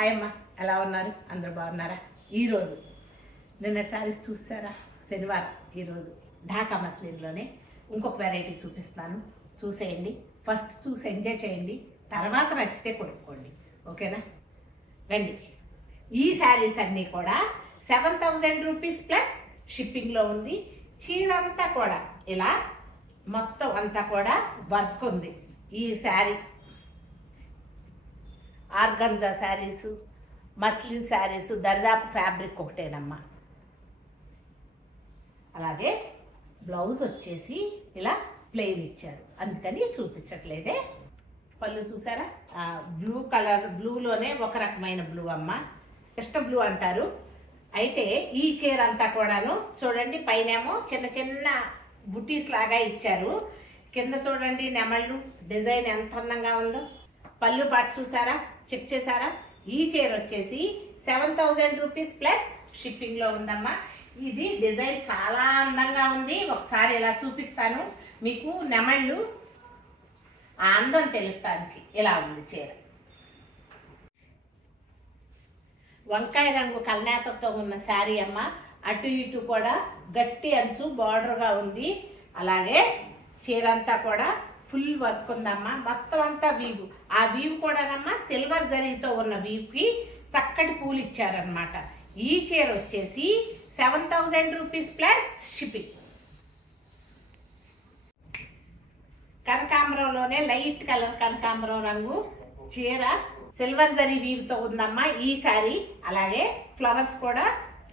Hi అమ్మ, ఎలా ఉన్నారు? అందరు బాగున్నారా? ఈరోజు నిన్నటి సారీస్ చూస్తారా? శనివారం ఈరోజు ఢాకా మస్లిన్లోనే ఇంకొక వెరైటీ చూపిస్తాను, చూసేయండి. ఫస్ట్ చూసి ఎంజాయ్ చేయండి, తర్వాత నచ్చితే కొనుక్కోండి. ఓకేనా? రండి. ఈ శారీస్ అన్నీ కూడా 7000 రూపీస్ ప్లస్ షిప్పింగ్లో ఉంది. చీర అంతా కూడా ఇలా మొత్తం అంతా కూడా వర్క్ ఉంది. ఈ sari organza saris, muslin saris, దర్దాపు ఫ్యాబ్రిక్ ఒకటేనమ్మా. అలాగే బ్లౌజ్ వచ్చేసి ఇలా ప్లెయిన్ ఇచ్చారు, అందుకని చూపించట్లేదే. పళ్ళు చూసారా? బ్లూ కలర్, బ్లూలోనే ఒక రకమైన బ్లూ అమ్మ, కృష్ణ బ్లూ అంటారు. అయితే ఈ చీర అంతా కూడాను చూడండి, పైనేమో చిన్న చిన్న బుటీస్ లాగా ఇచ్చారు, కింద చూడండి నెమళ్ళు డిజైన్ ఎంత అందంగా ఉందో. పళ్ళు పాటు చూసారా? చెక్ చేశారా? ఈ చీర వచ్చేసి 7000 రూపీస్ ప్లస్ షిప్పింగ్లో ఉందమ్మా. ఇది డిజైన్ చాలా అందంగా ఉంది. ఒకసారి ఇలా చూపిస్తాను మీకు, నెమళ్ళు ఆ అందం తెలుస్తానికి. ఇలా ఉంది చీర. వంకాయ రంగు కల్నేతతో ఉన్న శారీ అమ్మ. అటు ఇటు కూడా గట్టి అంచు బార్డర్గా ఉంది. అలాగే చీర అంతా కూడా ఫుల్ వర్క్ ఉందమ్మా. మొత్తం అంతా వీవు. ఆ వీవ్ కూడానమ్మా సిల్వర్ జరీతో ఉన్న వీవ్కి చక్కటి పూలు ఇచ్చారనమాట. ఈ చీర వచ్చేసి 7000 రూపీస్ ప్లస్ షిప్పింగ్. కనకాంబరంలోనే లైట్ కలర్ కనకాంబరం రంగు చీర, సిల్వర్ జరీ వీవ్తో ఉందమ్మా ఈ శారీ. అలాగే ఫ్లవర్స్ కూడా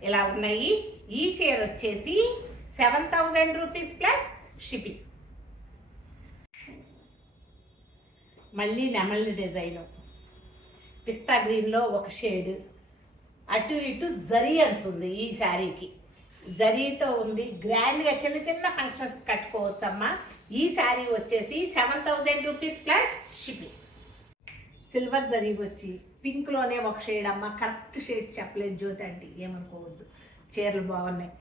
ఇలా ఉన్నాయి. ఈ చీర వచ్చేసి 7000 రూపీస్ ప్లస్ షిప్పింగ్. మళ్ళీ నెమలి డిజైను, పిస్తా గ్రీన్లో ఒక షేడ్, అటు ఇటు జరీ అంచుంది ఈ శారీకి. జరీతో ఉంది, గ్రాండ్గా చిన్న చిన్న ఫంక్షన్స్ కట్టుకోవచ్చమ్మా. ఈ శారీ వచ్చేసి 7000 rupees plus shipping. Silver zari వచ్చి పింక్లోనే ఒక షేడ్ అమ్మ. కరెక్ట్ షేడ్స్ చెప్పలేదు జ్యోతి అంటే, ఏమనుకోవద్దు, చీరలు బాగున్నాయి.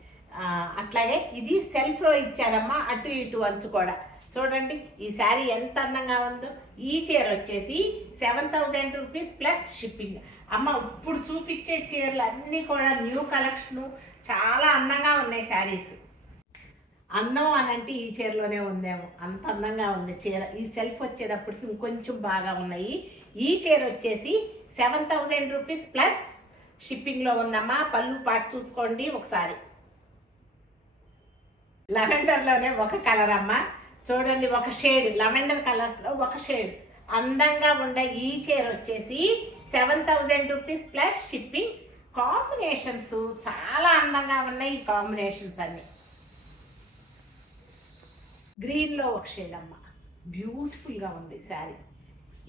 అట్లాగే ఇది సెల్ఫ్లో ఇచ్చారమ్మా, అటు ఇటు అంచు కూడా చూడండి. ఈ శారీ ఎంత అందంగా ఉందో. ఈ చీర వచ్చేసి 7000 రూపీస్ ప్లస్ షిప్పింగ్. అమ్మ ఇప్పుడు చూపించే చీరలు అన్నీ కూడా న్యూ కలెక్షను, చాలా అందంగా ఉన్నాయి శారీస్. అందం అనంటే ఈ చీరలోనే ఉందేమో, అంత అందంగా ఉంది చీర. ఈ సెల్ఫ్ వచ్చేటప్పటికి ఇంకొంచెం బాగా ఉన్నాయి. ఈ చీర వచ్చేసి 7000 రూపీస్ ప్లస్ షిప్పింగ్లో ఉందమ్మా. పళ్ళు పాటు చూసుకోండి ఒకసారి. లెవెండర్లోనే ఒక కలర్ అమ్మ, చూడండి ఒక షేడ్, లెవెండర్ కలర్స్లో ఒక షేడ్ అందంగా ఉండే ఈ చీర వచ్చేసి 7000 రూపీస్ ప్లస్ షిప్పింగ్. కాంబినేషన్స్ చాలా అందంగా ఉన్నాయి ఈ కాంబినేషన్స్ అన్ని. గ్రీన్లో ఒక షేడ్ అమ్మ, బ్యూటిఫుల్గా ఉంది శారీ.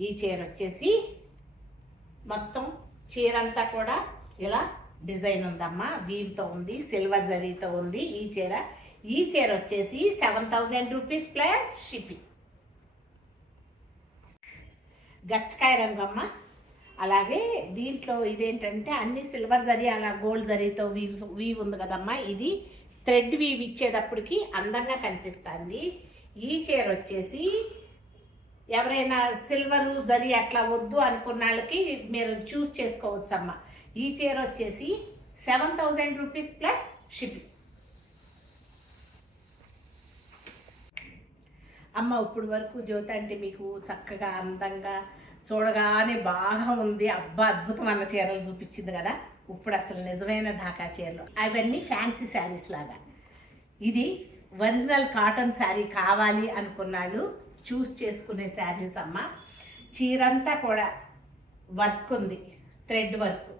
ఈ చీర వచ్చేసి మొత్తం చీర అంతా కూడా ఇలా డిజైన్ ఉందమ్మా, వీవ్తో ఉంది, సిల్వర్ జరీతో ఉంది ఈ చీర. ఈ చీర వచ్చేసి 7000 రూపీస్ ప్లస్ షిప్పింగ్. గచ్చకాయ రంగు అమ్మ. అలాగే దీంట్లో ఇదేంటంటే అన్ని సిల్వర్ జరీ, అలా గోల్డ్ జరీతో వీవ్ ఉంది కదమ్మా. ఇది థ్రెడ్ వీవ్ ఇచ్చేటప్పటికి అందంగా కనిపిస్తుంది. ఈ చీర వచ్చేసి ఎవరైనా సిల్వరు జరీ అట్లా వద్దు అనుకున్న వాళ్ళకి మీరు చూస్ చేసుకోవచ్చమ్మా. ఈ చీర వచ్చేసి 7000 రూపీస్ ప్లస్ షిప్పింగ్. అమ్మ ఇప్పుడు వరకు జ్యోతి అంటే మీకు చక్కగా అందంగా చూడగానే బాగా ఉంది, అబ్బా అద్భుతం అన్న చీరలు చూపించింది కదా. ఇప్పుడు అసలు నిజమైన ఢాకా చీరలు, అవన్నీ ఫ్యాన్సీ శారీస్ లాగా. ఇది ఒరిజినల్ కాటన్ శారీ కావాలి అనుకున్నాడు చూస్ చేసుకునే శారీస్ అమ్మ. చీరంతా కూడా వర్క్ ఉంది, థ్రెడ్ వర్క్.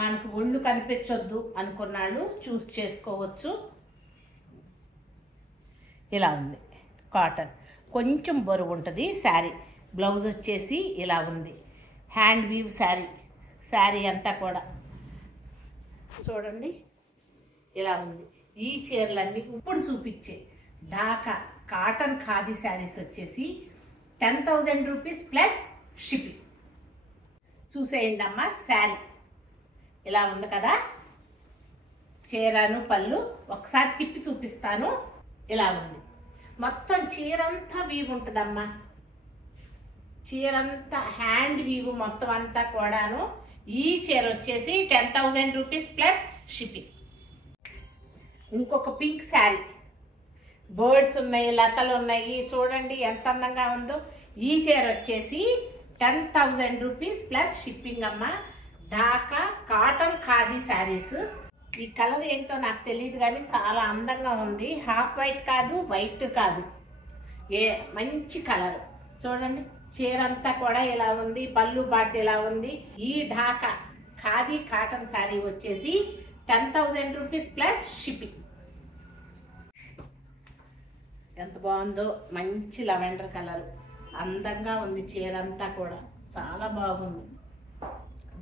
మనకు ఒళ్ళు కనిపించొద్దు అనుకున్నాడు చూస్ చేసుకోవచ్చు. ఇలా ఉంది కాటన్, కొంచెం బరువు ఉంటుంది శారీ. బ్లౌజ్ వచ్చేసి ఇలా ఉంది, హ్యాండ్ వీవ్ శారీ. శారీ అంతా కూడా చూడండి ఇలా ఉంది. ఈ చీరలన్నీ ఇప్పుడు చూపించే ఢాకా కాటన్ ఖాదీ శారీస్ వచ్చేసి 10000 రూపీస్ ప్లస్ షిప్పింగ్. చూసేయండి అమ్మ, శారీ ఇలా ఉంది కదా. చీరను పళ్ళు ఒకసారి తిప్పి చూపిస్తాను. ఇలా ఉంది మొత్తం చీరంతా వీవ్ ఉంటుందమ్మా. చీర అంతా హ్యాండ్ వీవ్ మొత్తం అంతా కూడాను. ఈ చీర వచ్చేసి 10,000 రూపీస్ ప్లస్ షిప్పింగ్. ఇంకొక పింక్ శారీ, బర్డ్స్ ఉన్నాయి, లతలు ఉన్నాయి, చూడండి ఎంత అందంగా ఉందో. ఈ చీర వచ్చేసి 10,000 రూపీస్ ప్లస్ షిప్పింగ్ అమ్మ. ఢాకా కాటన్ ఖాదీ శారీస్. ఈ కలర్ ఏంటో నాకు తెలియదు కానీ చాలా అందంగా ఉంది. హాఫ్ వైట్ కాదు, వైట్ కాదు, మంచి కలర్. చూడండి చీర అంతా కూడా ఇలా ఉంది, పళ్ళు బాట్ ఇలా ఉంది. ఈ ఢాకా ఖాదీ కాటన్ శారీ వచ్చేసి 10,000 రూపీస్ ప్లస్ షిప్పింగ్. ఎంత బాగుందో, మంచి లెవెండర్ కలర్, అందంగా ఉంది. చీర అంతా కూడా చాలా బాగుంది.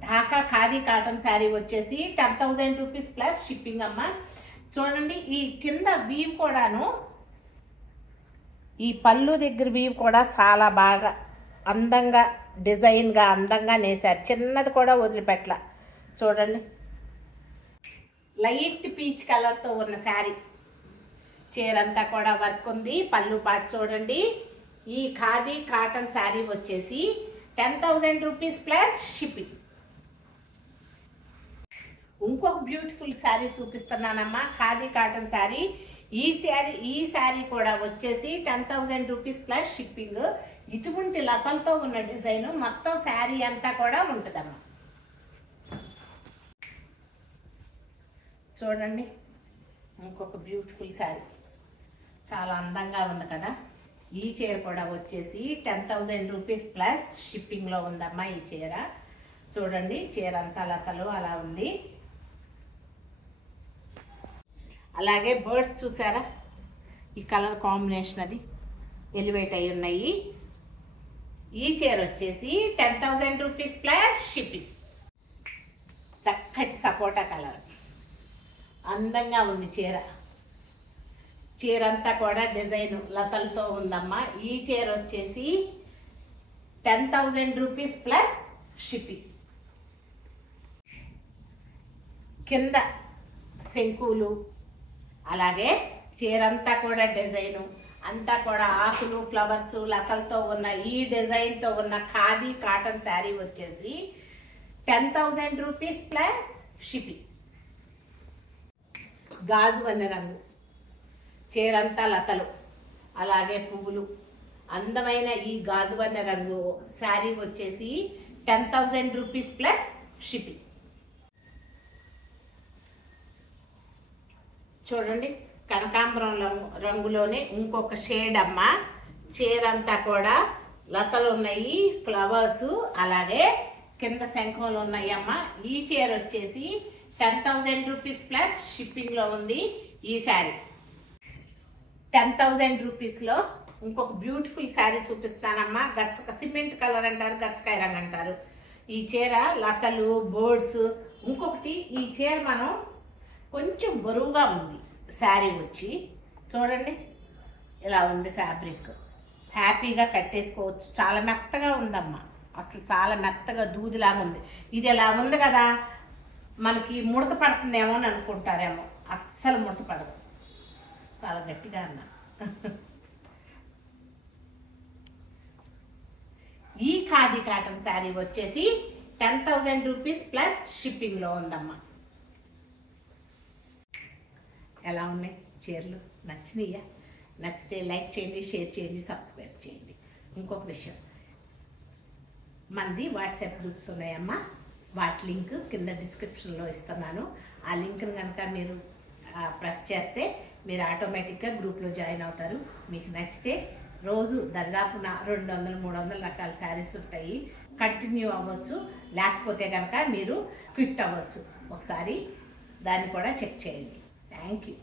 ఢాకా ఖాదీ కాటన్ శారీ వచ్చేసి 10,000 రూపీస్ ప్లస్ షిప్పింగ్ అమ్మ. చూడండి ఈ కింద వీవ్ కూడాను, ఈ పళ్ళు దగ్గర వీవ్ కూడా చాలా బాగా అందంగా డిజైన్గా అందంగా నేసారు. చిన్నది కూడా వదిలిపెట్ల. చూడండి లైట్ పీచ్ కలర్తో ఉన్న శారీ. చీర అంతా కూడా వర్క్ ఉంది, పళ్ళు పాటు చూడండి. ఈ ఖాదీ కాటన్ శారీ వచ్చేసి 10,000 రూపీస్ ప్లస్ షిప్పింగ్. ఇంకొక బ్యూటిఫుల్ శారీ చూపిస్తున్నానమ్మా, ఖాదీ కాటన్ శారీ. ఈ శారీ కూడా వచ్చేసి 10,000 రూపీస్ ప్లస్ షిప్పింగ్. ఇటువంటి లతలతో ఉన్న డిజైన్ మొత్తం శారీ అంతా కూడా ఉంటుందమ్మా. చూడండి ఇంకొక బ్యూటిఫుల్ శారీ, చాలా అందంగా ఉంది కదా. ఈ చీర కూడా వచ్చేసి 10,000 రూపీస్ ప్లస్ షిప్పింగ్లో ఉందమ్మా. ఈ చీర చూడండి, చీర అంతా లతలు అలా ఉంది. అలాగే బర్డ్స్ చూసారా, ఈ కలర్ కాంబినేషన్ అది ఎలివేట్ అయి ఉన్నాయి. ఈ చీర వచ్చేసి 10,000 రూపీస్ ప్లస్ షిప్పింగ్. చక్కటి సపోటా కలర్, అందంగా ఉంది చీర. చీర అంతా కూడా డిజైన్ లతలతో ఉందమ్మా. ఈ చీర వచ్చేసి 10,000 రూపీస్ ప్లస్ షిప్పింగ్. కింద శంకులు, అలాగే చీర అంతా కూడా డిజైను అంతా కూడా ఆకులు, ఫ్లవర్స్, లతలతో ఉన్న ఈ డిజైన్తో ఉన్న ఖాదీ కాటన్ శారీ వచ్చేసి 10,000 రూపీస్ ప్లస్ షిప్పింగ్. గాజు వన్నె రంగు, చీర అంతా లతలు, అలాగే పువ్వులు, అందమైన ఈ గాజు వన్నె రంగు శారీ వచ్చేసి 10,000 రూపీస్ ప్లస్ షిప్పింగ్. చూడండి కనకాంబరం రంగులోనే ఇంకొక షేడ్ అమ్మ. చీర అంతా కూడా లతలు ఉన్నాయి, ఫ్లవర్స్, అలాగే కింద శంఖంలో ఉన్నాయి అమ్మ. ఈ చీర వచ్చేసి 10,000 రూపీస్ ప్లస్ షిప్పింగ్లో ఉంది. ఈ శారీ 10,000 రూపీస్లో ఇంకొక బ్యూటిఫుల్ శారీ చూపిస్తానమ్మా. సిమెంట్ కలర్ అంటారు, గచ్చకాయ రంగు అంటారు. ఈ చీర లతలు, బోర్డ్స్. ఇంకొకటి ఈ చీర మనం కొంచెం బరువుగా ఉంది శారీ వచ్చి. చూడండి ఇలా ఉంది ఫ్యాబ్రిక్, హ్యాపీగా కట్టేసుకోవచ్చు. చాలా మెత్తగా ఉందమ్మా, అసలు చాలా మెత్తగా దూదిలాగా ఉంది. ఇది ఇలా ఉంది కదా, మనకి ముడత పడుతుందేమో అని అనుకుంటారేమో, అస్సలు ముడత పడదు, చాలా గట్టిగా ఉందా. ఈ ఖాదీ కాటన్ శారీ వచ్చేసి 10,000 రూపీస్ ప్లస్ షిప్పింగ్లో ఉందమ్మా. ఎలా ఉన్నాయి చీరలు? నచ్చినాయా? నచ్చితే లైక్ చేయండి, షేర్ చేయండి, సబ్స్క్రైబ్ చేయండి. ఇంకొక విషయం, మనది వాట్సాప్ గ్రూప్స్ ఉన్నాయమ్మా. వాటి లింక్ కింద డిస్క్రిప్షన్లో ఇస్తున్నాను. ఆ లింక్ని కనుక మీరు ప్రెస్ చేస్తే మీరు ఆటోమేటిక్గా గ్రూప్లో జాయిన్ అవుతారు. మీకు నచ్చితే రోజు దాదాపు 200-300 రకాల శారీస్ ఉంటాయి. కంటిన్యూ అవ్వచ్చు, లేకపోతే కనుక మీరు క్విట్ అవ్వచ్చు. ఒకసారి దాన్ని కూడా చెక్ చేయండి. Thank you.